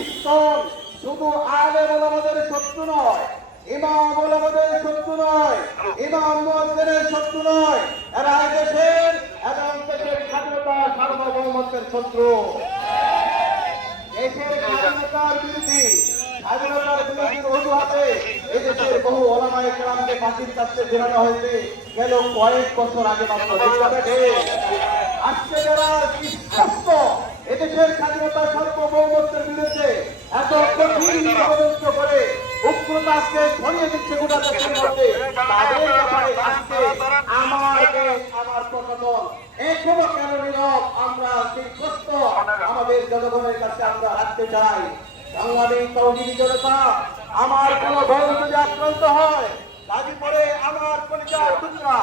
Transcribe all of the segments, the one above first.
ISKCON শুধু আলেম ওলামাদের শত্রু নয়, ইমাম ওলামাদের শত্রু নয়, ইমাম মুয়াজ্জিনের শত্রু নয়, এরা দেশের এবং দেশের স্বাধীনতা সার্বভৌমত্বের শত্রু। দেশের স্বাধীনতার বিরোধী, স্বাধীনতার বিরোধীর অজুহাতে এদেশের বহু ওলামায়ে কেরামকে ফাঁসির কাছে ফেরানো হয়েছে গেল কয়েক বছর আগে মাত্র। আজকে যারা স্পষ্ট এদেশের স্বাধীনতা সার্বভৌমত্বের বিরুদ্ধে এত কঠিন ষড়যন্ত্র করে উগ্রতাকে ছড়িয়ে দিচ্ছে গোটা দেশের মধ্যে, তাদের ব্যাপারে আজকে আমার দেশ আমার প্রশাসন এখনো কেন নীরব, আমরা সেই প্রশ্ন আমাদের জনগণের কাছে আমরা রাখতে চাই। বাংলাদেশ তৌহিদি জনতা, আমার কোন দল যদি আক্রান্ত হয়, গাজীপুরে আমার পরিচয় টুকরা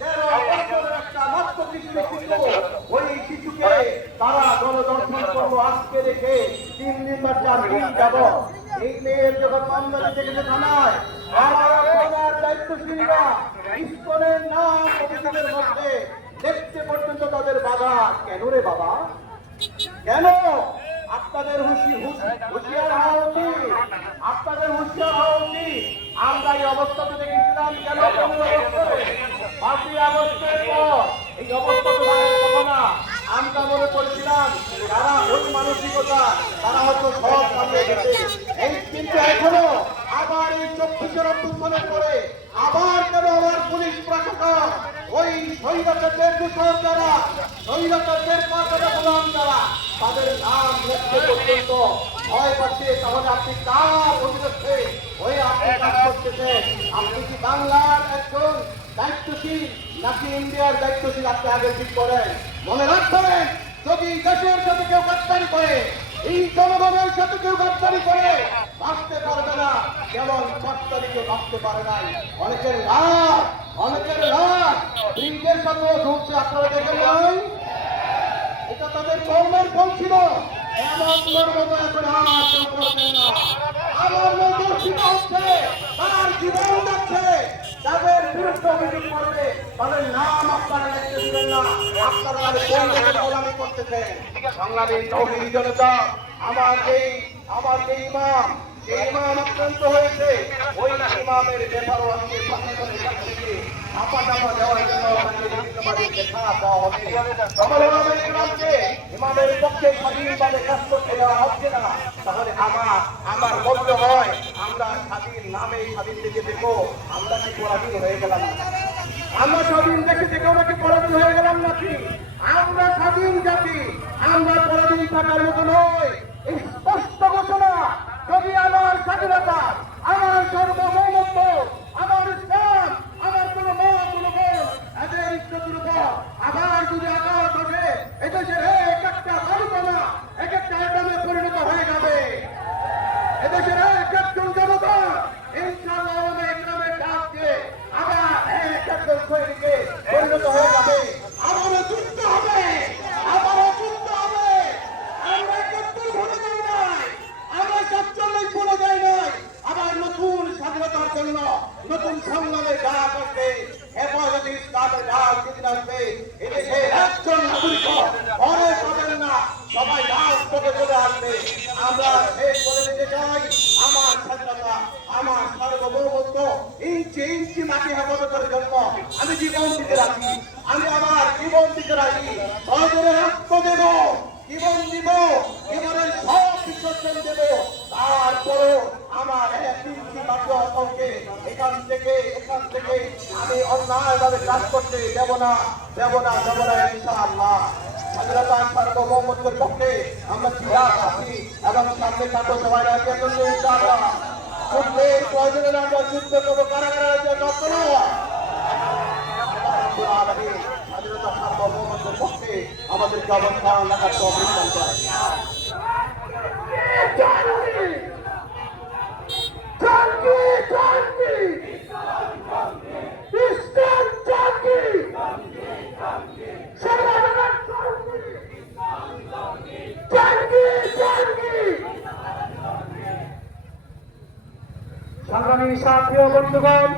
13 বছরের একটা মাত্র শিশু, ওই শিশুকে তারা গণদর্শন করলো আজকে দেখে 3 দিন বা 4 দিন যাব। এই মেয়ের যখন মামলা দিতে গেছে থানায়, আমার থানার দায়িত্বশীলরা ইসকনের নাম অভিযোগের মধ্যে দেখতে পর্যন্ত তাদের বাধা। কেন রে বাবা, কেন? আপনাদের হুঁশিয়ার হওয়া উচিত, আপনাদের হুঁশিয়ার হওয়া উচিত। আমরা এই অবস্থাতে দেখেছিলাম কেন 5ই আগস্টের পর এই অবস্থা তো থাকবে না। আমরা মনে করেছিলাম যারা ওই মানসিকতা তারা হয়তো সব সামনে গেছে, এই কিন্তু এখনো আবার এই 24 অভ্যুত্থানের পরে আবার কেন আমার পুলিশ প্রশাসন ওই স্বৈরাচারদের দূষণ যারা, স্বৈরাচারদের পাশাপাশি গোলাম যারা, তাদের নাম লিখতে পর্যন্ত ভয় পাচ্ছে। তাহলে আপনি কার অভিযোগে হয়ে আপনি কাজ করতেছেন? আপনি কি বাংলার একজন দায়িত্বশীল নাকি ইন্ডিয়ার দায়িত্বশীল? আপনি আগে ঠিক করেন। মনে রাখবেন, যদি দেশের সাথে কেউ গাদ্দারি করে, এই জনগণের সাথে কেউ গাদ্দারি করে, বাঁচতে পারবে না। যেমন 7 তারিখে বাঁচতে পারে নাই অনেকের লাশ, অনেকের লাশ ব্রিজের সাথেও ঝুঁকছে। আপনারা দেখেন নাই? এটা তাদের কর্মের ফল ছিল। এমন মতো এখন আর কেউ করবেন না। আমার নির্দেশিত হচ্ছে, তার জীবন যাচ্ছে, তাদের বিরুদ্ধে অভিযোগ করবে, তাদের নাম আপনারা লিখতে দিবেন না। আপনারা কোন দেশের গোলামি করতেছেন? বাংলাদেশ তৌহিদি জনতা, আমার যে ইমাম, সেই ইমাম আক্রান্ত হয়েছে, ওই ইমামের ব্যাপারও আজকে প্রশাসনের কাছ থেকে চাপা দেওয়ার জন্য দেখা দেওয়া হচ্ছে। আমার ইমামের পক্ষে স্বাধীনভাবে কাজ করতে দেওয়া হচ্ছে না। তাহলে আমার বলতে হয়, আমরা স্বাধীন নামে স্বাধীন থেকে দেখো, আমরা কি পরাধীন হয়ে গেলাম? আমরা স্বাধীন দেশে থেকে আমরা কি পরাধীন হয়ে গেলাম নাকি? আমরা স্বাধীন জাতি, আমরা পরাধীন থাকার মতো নয়। এই স্পষ্ট ঘোষণা, যদি আমার স্বাধীনতা, আমার সার্বভৌমত্ব, আমার ইসলাম, আমার কোনো মত কোনো বোন, এদের ইজ্জতের উপর আবার যদি আঘাত হবে, এদেশের এক একটা বালুকণা এক একটা আইটেমে পরিণত হয়ে যাবে। এদেশের এক একজন জনতা ইনশাআল্লাহ আমাদের গ্রামের ডাককে আবার এক একজন শহীদকে পরিণত হয়ে যাবে। আমারও যুদ্ধ হবে, আমারও যুদ্ধ হবে। আমরা 71 ভুলে যাই নাই, আমরা 47 ভুলে যাই নাই। আবার নতুন স্বাধীনতার জন্য নতুন সংগ্রামের ডাক আসবে, হেফাজতে ইসলামের ডাক যেদিন আসবে, এদেশের একজন নাগরিক ঘরে পাবেন না, সবাই রাজপথে চলে আসবে। আমরা শেষ করে দিতে চাই, আমার স্বাধীনতা, আমার সার্বভৌমত্ব ইঞ্চি ইঞ্চি মাটি হেফাজতের জন্য আমি জীবন দিতে রাখি, আমি আমার জীবন দিতে রাখি, সহজরে রক্ত দেব, জীবন দিব, জীবনের সব বিসর্জন দেব। তারপরও আমার এক ইঞ্চি মাটি অন্তকে এখান থেকে আমি অন্যায়ভাবে কাজ করতে দেব না ইনশাআল্লাহ। স্বাধীনতা সার্বভৌমত্বের পক্ষে আমরা জিহাদ আছি এবং সামনে থাকবো সবাই রাজ্যের জন্য ইনশাআল্লাহ। যুদ্ধের প্রয়োজনে আমরা যুদ্ধ করবো, কারাগারের জন্য স্বাধীনতা সার্বভৌমত্বের পক্ষে আমাদেরকে অবস্থান রাখার অবস্থান চাই। সংগ্রামী সাথী ও বন্ধুগণ,